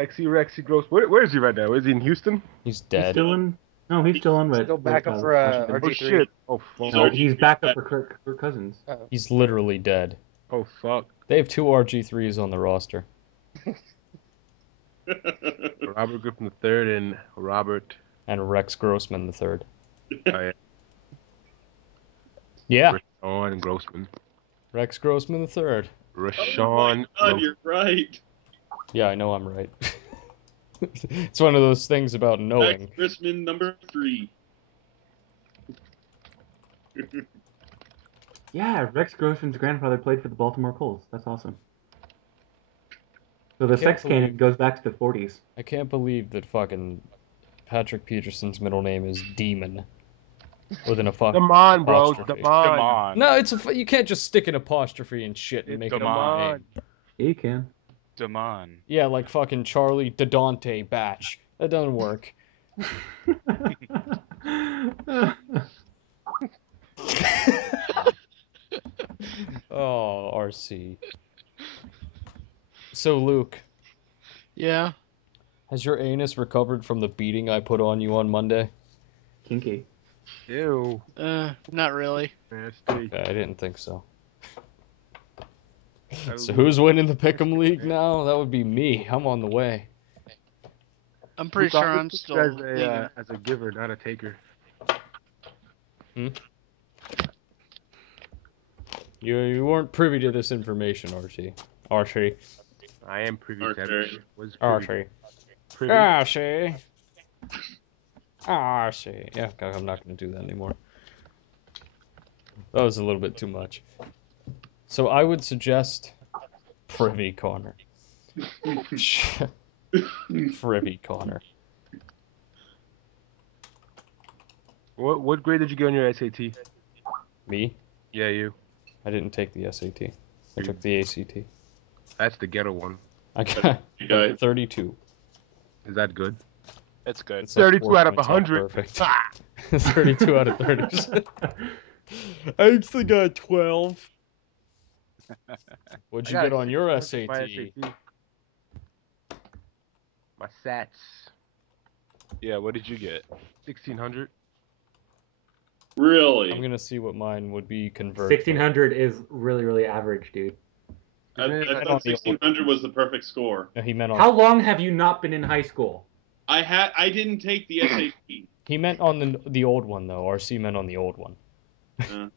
Sexy Rexy Gross. Where is he right now? Is he in Houston? He's He's dead. still in. No, he's still in with. Still backup for Washington. Oh RG3. shit. Oh fuck. No, he's back up for Kirk Cousins. He's literally dead. Oh fuck. They have 2 RG3s on the roster. Robert Griffin III and Robert. And Rex Grossman the third. Yeah. Yeah, Rashawn Grossman. Rex Grossman the third. Rashawn. Oh, you're right. Yeah, I know I'm right. It's one of those things about knowing. Rex Grossman number 3. Yeah, Rex Grossman's grandfather played for the Baltimore Colts. That's awesome. So the Can't sex canon goes back to the 40s. I can't believe that fucking Patrick Peterson's middle name is Demon. Within a fucking Damon, bro. apostrophe. Come Damon. on. No, you can't just stick an apostrophe and shit and It's make it a Damon. name. Yeah, you can. Damon. Yeah, like fucking Charlie DeDante Batch. That doesn't work. Oh, RC. So, Luke, Yeah. has your anus recovered from the beating I put on you on Monday? Kinky. Ew. Not really. Nasty. Okay, I didn't think so. I So lose who's winning the Pick'em nasty, League man. now? That would be me. I'm on the way. I'm pretty Luke, sure I'll I'm look still as leaving. a giver, not a taker. You weren't privy to this information, Archie. Archie. I am privy to that. Okay. Was privy. Archie. Privy. Archie. Archie. Yeah, okay, I'm not going to do that anymore. That was a little bit too much. So I would suggest Privy Connor. Privy Connor. What grade did you get on your SAT? Me? Yeah, you. I didn't take the SAT. I took the ACT. That's the ghetto one. I got You guys. 32. Is that good? It's good. It's like 32 4 out of points off 100. Perfect. Ah! 32 out of 30. I actually got 12. What'd I you got get a on your 600 SAT? My SATs. Yeah, what did you get? 1600. Really? I'm gonna see what mine would be converted. 1600 is really, really average, dude. I Isn't it thought like- 1600 was the perfect score. No, he meant on. How long have you not been in high school? I didn't take the SAT. He meant on the old one though. RC meant on the old one. Uh-huh.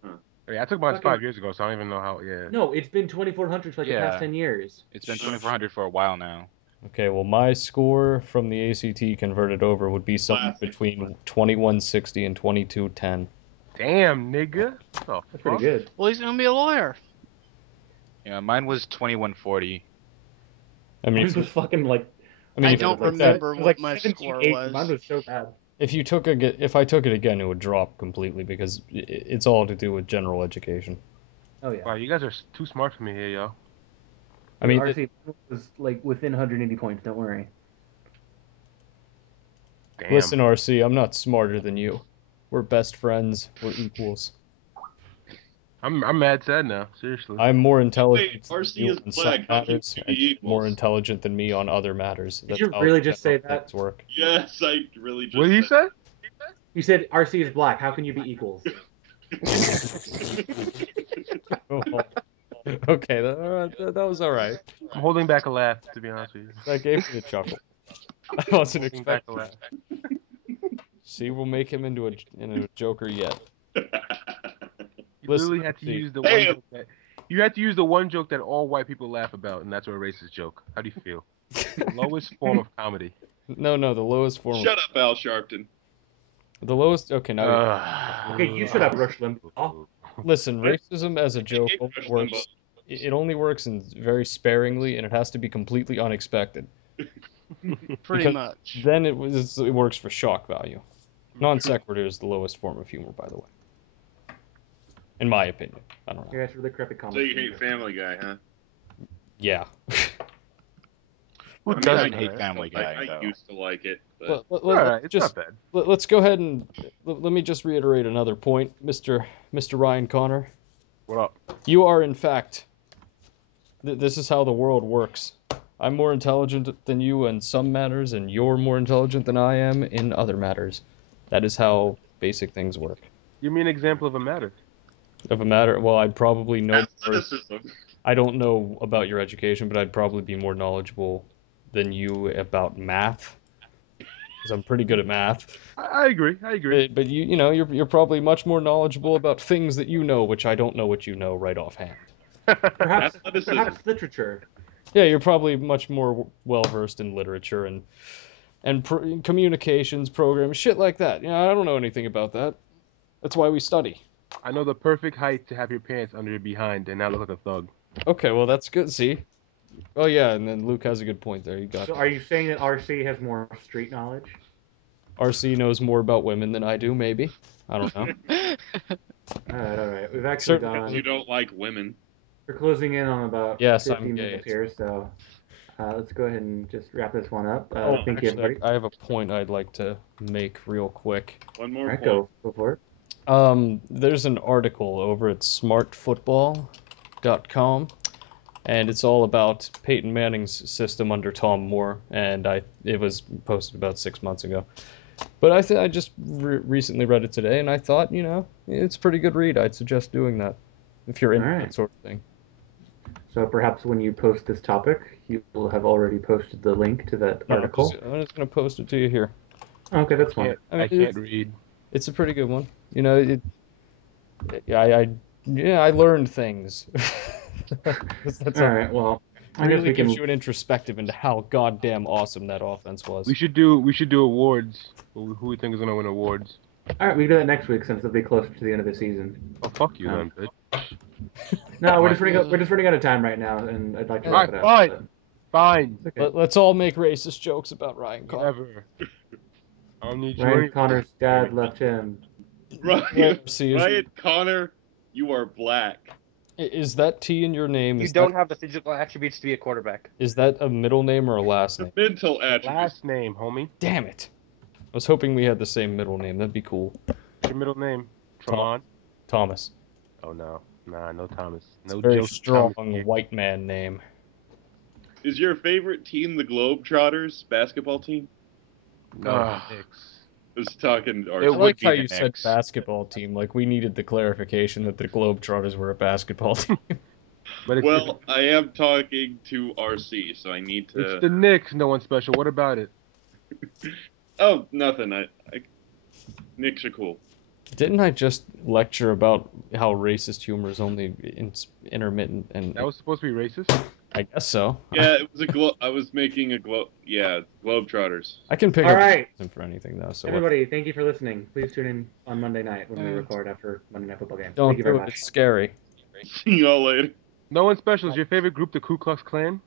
Yeah, I took mine Fucking- 5 years ago, so I don't even know how. Yeah. No, it's been 2400 for like the Yeah. past 10 years. It's been 2400 for a while now. Okay, well my score from the ACT converted over would be something Classic. between 2160 and 2210. Damn, nigga. What the That's pretty fuck? good. Well, he's gonna be a lawyer. Yeah, mine was 2140. I mean, Mine was fucking like. I mean, I if, don't it was like remember it was what like my 17, score 80. was. Mine was so bad. if I took it again, it would drop completely because it's all to do with general education. Oh yeah. Wow, you guys are too smart for me here, yo. I mean, RC was like within 180 points. Don't worry. Damn. listen, RC, I'm not smarter than you. We're best friends. We're equals. I'm mad sad now. Seriously. I'm more intelligent than RC you is on black. some How can matters, you and be you're more equals? intelligent than me on other matters. Did That's you how really just say general that? things work. Yes, I really just What did he said say? You said RC is black. How can you be equals? Okay, that was all right. I'm holding back a laugh, to be honest with you. That gave me a chuckle. I wasn't Holding back expecting a laugh. that. See, we'll make him into a joker yet. You Listen, literally had to see. use the Hey. one joke that you had to use the one joke that all white people laugh about, and that's a racist joke. How do you feel? The lowest form of comedy. No, the lowest form. Shut up, Al Sharpton. The lowest. Okay, now Okay, you shut up, Rush Limbaugh. listen. Racism as a joke hate only Rush works. It only works in very sparingly, and it has to be completely unexpected. Pretty Because much. Then it works for shock value. Non sequitur is the lowest form of humor, by the way. In my opinion, I don't know. Yeah, that's really crappy So comics. you hate Family Guy, huh? Yeah. Who I mean, doesn't I hate hate Family Guy, I though. used to like it, but Alright, it's just not bad. let's go ahead and let me just reiterate another point, Mr. Ryan Connor. What up? You are in fact. This is how the world works. I'm more intelligent than you in some matters, and you're more intelligent than I am in other matters. That is how basic things work. Give me an example of a matter. Of a matter, well, I'd probably know more. Athleticism. I don't know about your education, but I'd probably be more knowledgeable than you about math, because I'm pretty good at math. I agree. I agree. But you're probably much more knowledgeable about things that you know, which I don't know what you know right offhand. Perhaps Athleticism. literature. Yeah, you're probably much more well versed in literature and communications programs, shit like that. I don't know anything about that. That's why we study. I know the perfect height to have your pants under your behind and not look like a thug. Okay, well that's good. See. Oh yeah, and then Luke has a good point there. You got So, are you saying that RC has more street knowledge? RC knows more about women than I do, maybe. I don't know. All right. We've actually Certainly gone. You don't like women. We're closing in on about Yes, I'm 15 gay. minutes here, so let's go ahead and just wrap this one up. Oh, Thank you, actually, everybody. I have a point I'd like to make real quick. One All more right, point. go for it. There's an article over at smartfootball.com, and it's all about Peyton Manning's system under Tom Moore, and it was posted about 6 months ago. But I just recently read it today, and I thought, it's a pretty good read. I'd suggest doing that if you're into All right. that sort of thing. So perhaps when you post this topic, you will have already posted the link to that No, article. I'm just gonna post it to you here. Okay, that's fine. I can't read. It's a pretty good one. I learned things. That's All all. right. Well, I guess Really we gives can. you an introspective into how goddamn awesome that offense was. We should do awards. Who we think is gonna win awards? All right, we can do that next week since it'll be closer to the end of the season. Oh fuck you Um, then, bitch. No, we're Fine. just running out of time right now, and I'd like to Alright, wrap it up. fine. but Fine. It's okay. Let's all make racist jokes about Ryan Connor. Whatever. I don't need you Ryan anyway. Connor's dad left him. Ryan, See, Ryan Connor, you are black. is that T in your name? You don't have the physical attributes to be a quarterback. Is that a middle name or a last The name? mental attributes. Last name, homie. Damn it! I was hoping we had the same middle name. That'd be cool. What's your middle name? Tremont? Thomas. Oh no. Nah, no Thomas. It's No a very Joseph strong Thomas here. white man name. Is your favorite team the Globetrotters basketball team? No, Knicks. I was talking. Or It I would like be how the you said Knicks. basketball team. Like we needed the clarification that the Globetrotters were a basketball team. But it's, well, I am talking to RC, so I need to. it's the Knicks. No one special. What about it? Oh, nothing. Knicks are cool. Didn't I just lecture about how racist humor is only intermittent? And That was supposed to be racist. I guess so. Yeah, it was I was making a Globetrotters. I can pick All up right, for anything though. So everybody, thank you for listening. Please tune in on Monday night when we Uh, record after Monday Night Football game. don't Thank you very do it. much. It's scary. See y'all later. No one special. Is your favorite group the Ku Klux Klan?